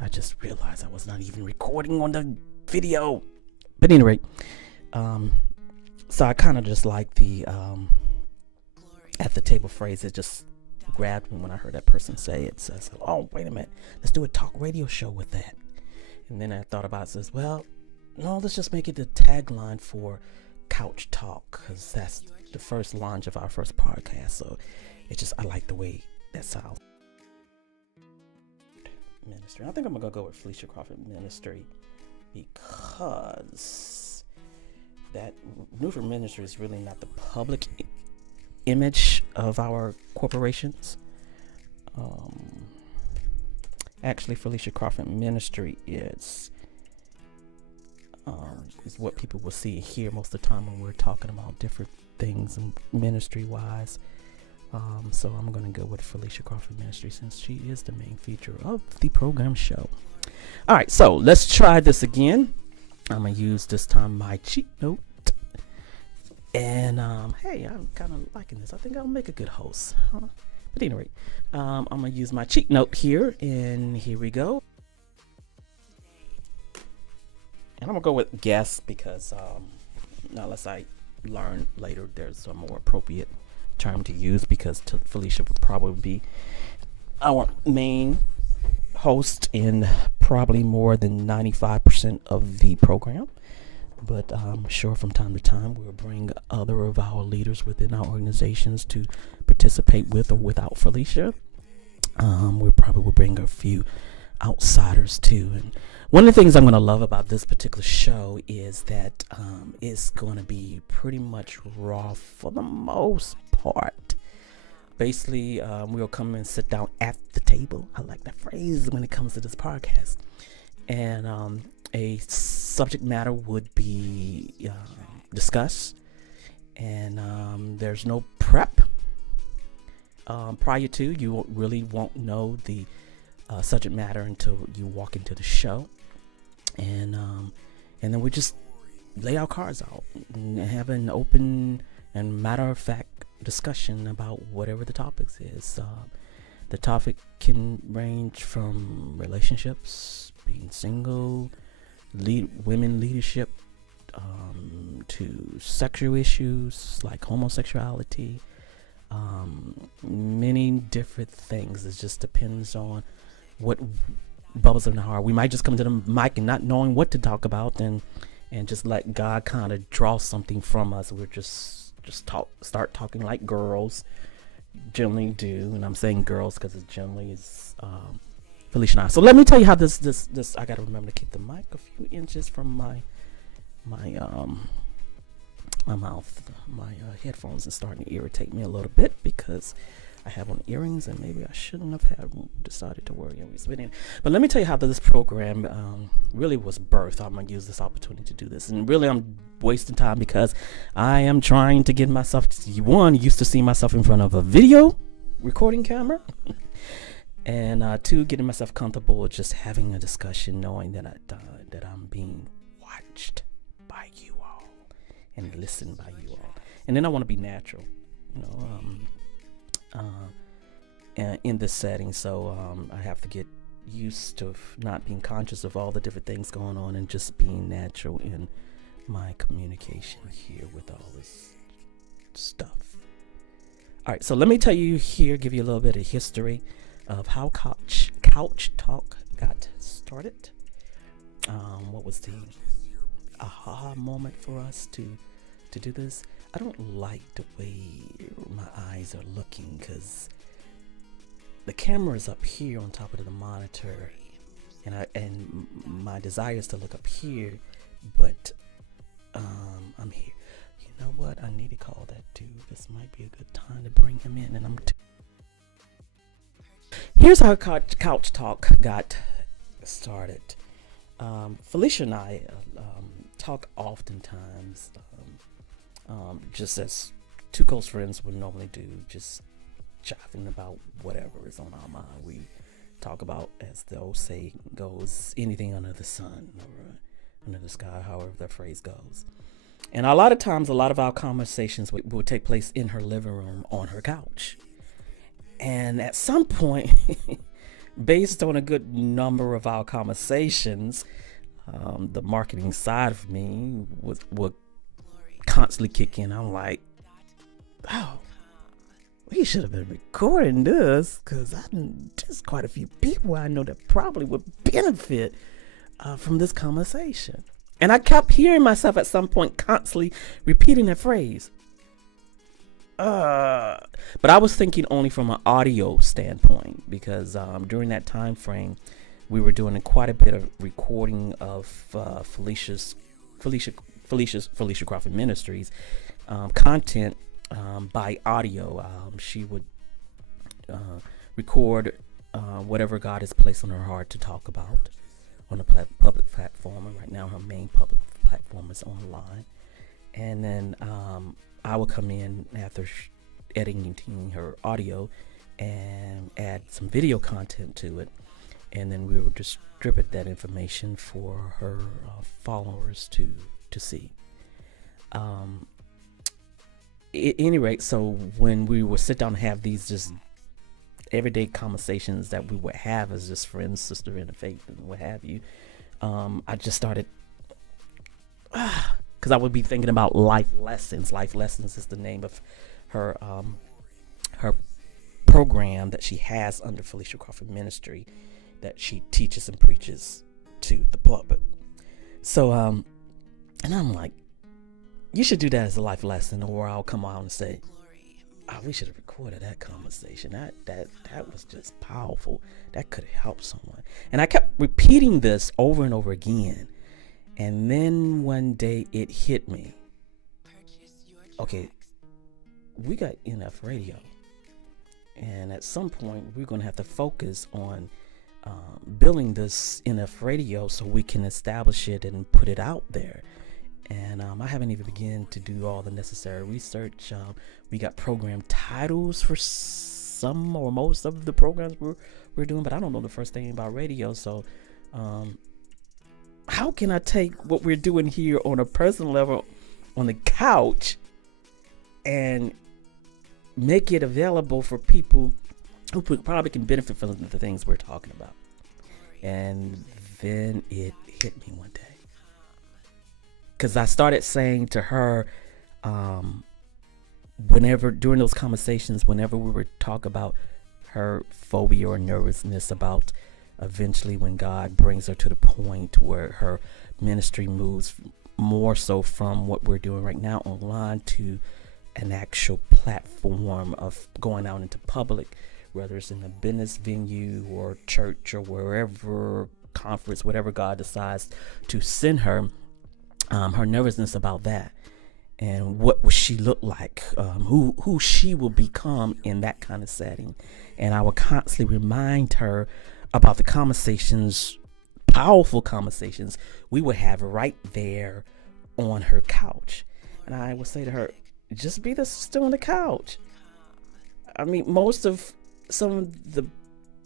I just realized I was not even recording on the video. But anyway, so I kind of just like the at the table phrase. It just grabbed me when I heard that person say it. Says, "Oh, wait a minute, let's do a talk radio show with that." And then I thought about it. Says, "Well, no, let's just make it the tagline for Couch Talk, because that's the first launch of our first podcast." So it's just, I like the way that sounds. Ministry. I think I'm gonna go with Felicia Crawford Ministry, because that Newford Ministry is really not the public image of our corporations. Actually, Felicia Crawford Ministry is what people will see and hear most of the time when we're talking about different things and ministry wise. So I'm going to go with Felicia Crawford Ministry, since she is the main feature of the program show. All right, so let's try this again. I'm going to use this time my cheat note. And hey, I'm kind of liking this. I think I'll make a good host. But anyway, I'm going to use my cheat note here, and here we go. And I'm going to go with guest, because unless I learn later there's a more appropriate term to use, because Felicia would probably be our main host in probably more than 95% of the program. But I'm sure from time to time we'll bring other of our leaders within our organizations to participate with or without Felicia. We probably will bring a few outsiders too. And one of the things I'm going to love about this particular show is that it's going to be pretty much raw for the most part. Basically, we'll come and sit down at the table. I like that phrase when it comes to this podcast. And a subject matter would be discussed. And there's no prep prior to. You really won't know the subject matter until you walk into the show. And then we just lay our cards out and have an open and matter-of-fact discussion about whatever the topics is. The topic can range from relationships, being single, women leadership, to sexual issues like homosexuality, many different things. It just depends on what bubbles in the heart. We might just come to the mic and not knowing what to talk about, and just let God kind of draw something from us. We're just start talking like girls generally do, and I'm saying girls because it generally is Felicia and I. So let me tell you how this I gotta remember to keep the mic a few inches from my mouth. My headphones are starting to irritate me a little bit because I have on earrings, and maybe I shouldn't have decided to wear earrings. But let me tell you how this program really was birthed. I'm gonna use this opportunity to do this, and really I'm wasting time because I am trying to get myself used to see myself in front of a video recording camera, and two, getting myself comfortable with just having a discussion, knowing that I'm being watched by you all and listened by you all. And then I want to be natural, in this setting. So I have to get used to not being conscious of all the different things going on, and just being natural in my communication here with all this stuff. All right, so let me tell you here, give you a little bit of history of how Couch Talk got started. What was the aha moment for us to do this? I don't like the way my eyes are looking, because the camera is up here on top of the monitor, and my desire is to look up here, but I'm here. You know what? I need to call that dude. This might be a good time to bring him in. And here's how Couch Talk got started. Felicia and I talk oftentimes, just as two close friends would normally do, just chatting about whatever is on our mind. We talk about, as the old saying goes, anything under the sun or under the sky, however that phrase goes. And a lot of times, a lot of our conversations would take place in her living room on her couch. And at some point, based on a good number of our conversations, the marketing side of me would constantly kick in. I'm like, oh, we should have been recording this, because there's quite a few people I know that probably would benefit from this conversation. And I kept hearing myself at some point constantly repeating that phrase. But I was thinking only from an audio standpoint, because during that time frame, we were doing quite a bit of recording of Felicia Crawford Ministries content by audio. She would record whatever God has placed on her heart to talk about on a public platform. And right now, her main public platform is online. And then I would come in after editing her audio and add some video content to it, and then we would distribute that information for her followers to see. At any rate, so when we would sit down and have these just everyday conversations that we would have as just friends, sister in the faith, and what have you, I just started, because I would be thinking about life lessons. Life Lessons is the name of her program that she has under Felicia Crawford Ministry, that she teaches and preaches to the public. So, and I'm like, you should do that as a life lesson, or I'll come out and say, oh, we should have recorded that conversation. That was just powerful. That could have helped someone. And I kept repeating this over and over again. And then one day it hit me. Okay, we got NF radio. And at some point, we're going to have to focus on building this NF radio so we can establish it and put it out there. And I haven't even begun to do all the necessary research. We got program titles for some or most of the programs we're doing, but I don't know the first thing about radio. So how can I take what we're doing here on a personal level on the couch and make it available for people who probably can benefit from the things we're talking about? And then it hit me one day, because I started saying to her, whenever during those conversations, whenever we would talk about her phobia or nervousness about eventually when God brings her to the point where her ministry moves more so from what we're doing right now online to an actual platform of going out into public, whether it's in a business venue or church or wherever, conference, whatever God decides to send her, her nervousness about that, and what will she look like, who she will become in that kind of setting. And I will constantly remind her about the conversations, powerful conversations we would have right there on her couch. And I would say to her, just be the sister on the couch. I mean, some of the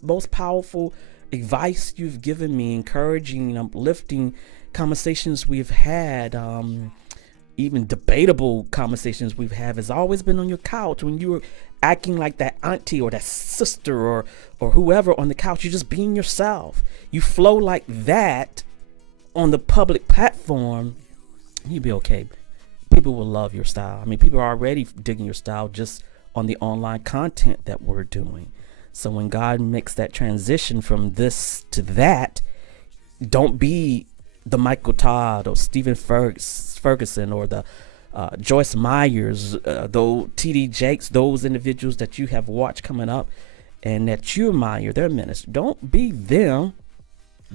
most powerful advice you've given me, encouraging, uplifting conversations we've had, even debatable conversations we've had, has always been on your couch when you were acting like that auntie or that sister or whoever on the couch. You're just being yourself. You flow like that on the public platform, you'll be okay. People will love your style. I mean, people are already digging your style just on the online content that we're doing. So when God makes that transition from this to that, don't be the Michael Todd or Stephen Ferguson or the Joyce Myers, though T.D. Jakes, those individuals that you have watched coming up and that you admire their ministry. Don't be them.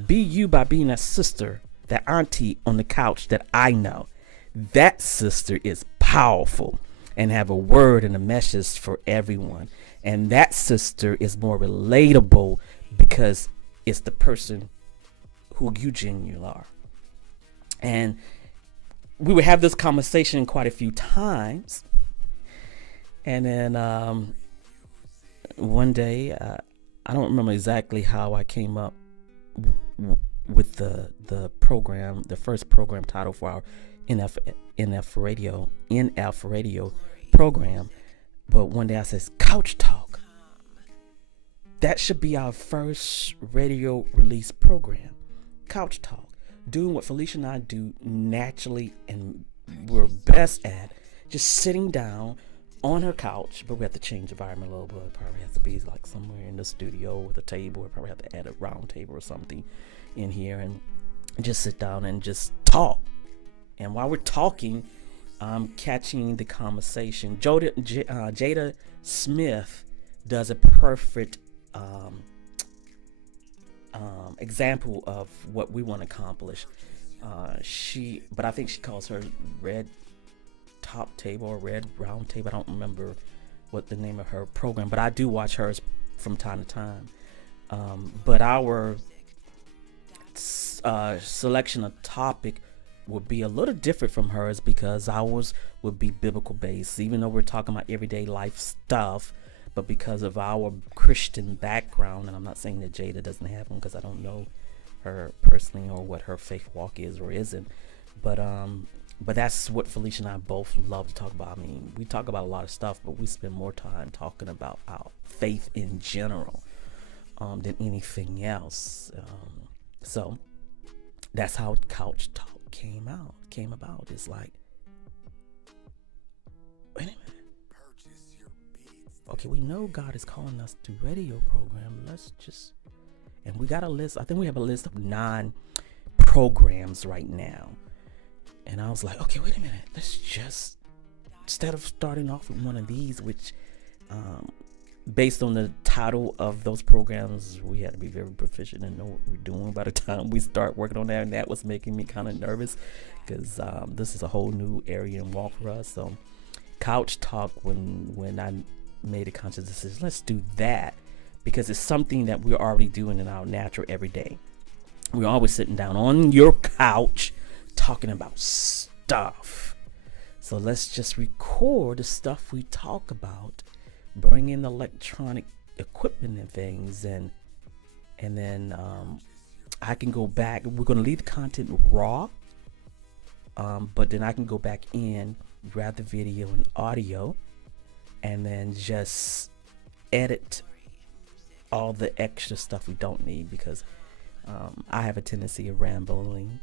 Be you by being that sister, that auntie on the couch that I know. That sister is powerful and have a word and a message for everyone. And that sister is more relatable because it's the person who you genuinely are. And we would have this conversation quite a few times. And then one day, I don't remember exactly how I came up with the program, the first program title for our NF radio program. But one day I says, Couch Talk. that should be our first radio release program. Couch Talk. Doing what Felicia and I do naturally and we're best at. Just sitting down on her couch, but we have to change the environment a little bit. It probably has to be like somewhere in the studio with a table. We probably have to add a round table or something in here and just sit down and just talk. And while we're talking, I'm catching the conversation. Jada Smith does a perfect example of what we want to accomplish. But I think she calls her red top table or red round table. I don't remember what the name of her program, but I do watch hers from time to time. But our selection of topic would be a little different from hers because ours would be biblical based, even though we're talking about everyday life stuff. But because of our Christian background, and I'm not saying that Jada doesn't have one because I don't know her personally or what her faith walk is or isn't, but that's what Felicia and I both love to talk about. I mean, we talk about a lot of stuff, but we spend more time talking about our faith in general than anything else. So that's how Couch Talk came about. It's like, wait a minute. Okay, we know God is calling us to radio program. And we got a list. I think we have a list of 9 programs right now. And I was like, okay, wait a minute. Let's just, instead of starting off with one of these, which, based on the title of those programs, we had to be very proficient and know what we're doing by the time we start working on that. And that was making me kind of nervous because this is a whole new area and walk for us. So Couch Talk, when I made a conscious decision, let's do that because it's something that we're already doing in our natural everyday. We're always sitting down on your couch talking about stuff. So let's just record the stuff we talk about, bring in electronic equipment and things, and then I can go back. We're going to leave the content raw, but then I can go back in, grab the video and audio, and then just edit all the extra stuff we don't need because I have a tendency of rambling,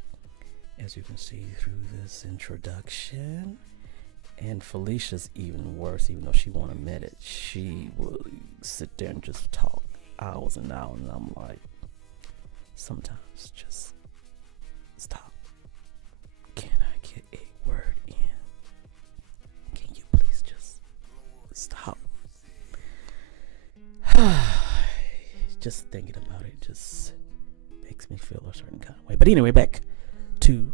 as you can see through this introduction. And Felicia's even worse, even though she won't admit it. She will sit there and just talk hours and hours, and I'm like, sometimes just stop. Can I get a word in? Can you please just stop? Just thinking about it just makes me feel a certain kind of way. But anyway, back to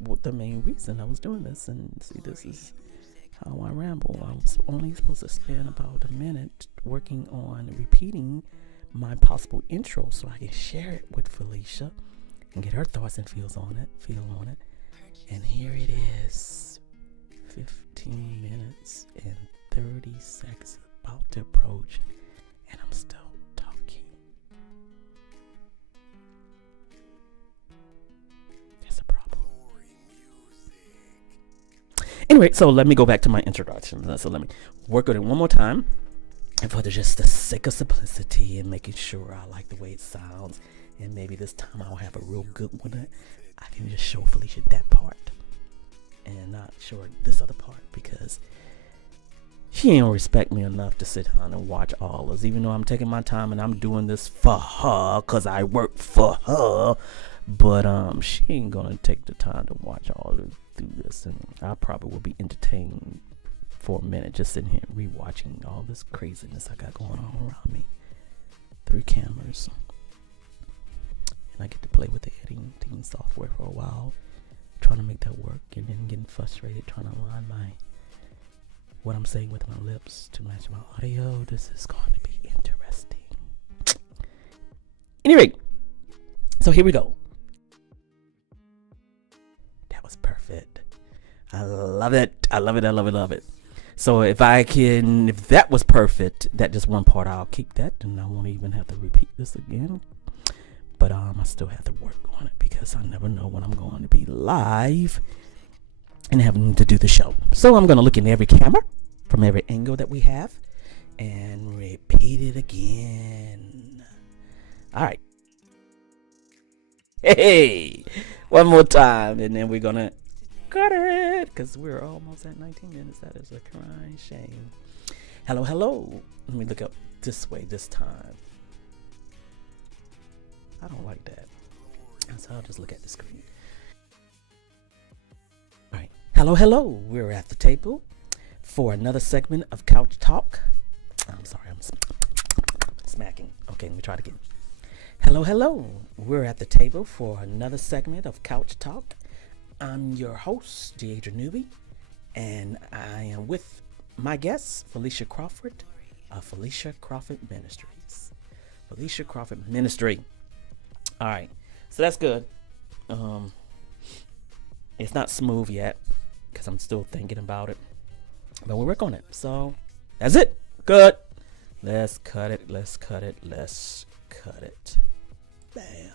what the main reason I was doing this. And see, this is how I ramble. I was only supposed to spend about a minute working on repeating my possible intro so I can share it with Felicia and get her thoughts and feels on it. And here it is, 15 minutes and 30 seconds about to approach, and I'm still talking. That's a problem. Anyway, so let me go back to my introduction. So let me work on it one more time. And for just the sake of simplicity and making sure I like the way it sounds, and maybe this time I'll have a real good one, I can just show Felicia that part and not show her this other part because she ain't respect me enough to sit down and watch all this, even though I'm taking my time and I'm doing this for her because I work for her. But she ain't gonna take the time to watch all this through this, and I probably will be entertained for a minute just sitting here rewatching all this craziness I got going on around me. 3 cameras, and I get to play with the editing software for a while, trying to make that work, and then getting frustrated trying to align what I'm saying with my lips to match my audio. This is going to be interesting. Anyway, so here we go. That was perfect. I love it. I love it. So if that was perfect, that just one part, I'll keep that, and I won't even have to repeat this again. But I still have to work on it because I never know when I'm going to be live and having to do the show. So I'm going to look in every camera from every angle that we have, and repeat it again. All right. Hey, one more time, and then we're gonna cut it because we're almost at 19 minutes. That is a crying shame. Hello, hello. Let me look up this way this time. I don't like that. So I'll just look at the screen. All right. Hello, hello. We're at the table for another segment of Couch Talk. I'm sorry, I'm smacking. Okay, let me try it again. Hello, hello. We're at the table for another segment of Couch Talk. I'm your host, Deaidre Newby, and I am with my guest, Felicia Crawford, of Felicia Crawford Ministries. Felicia Crawford Ministry. All right, so that's good. It's not smooth yet because I'm still thinking about it, but we'll work on it. So that's it. Good. Let's cut it. Let's cut it. Let's cut it. Bam.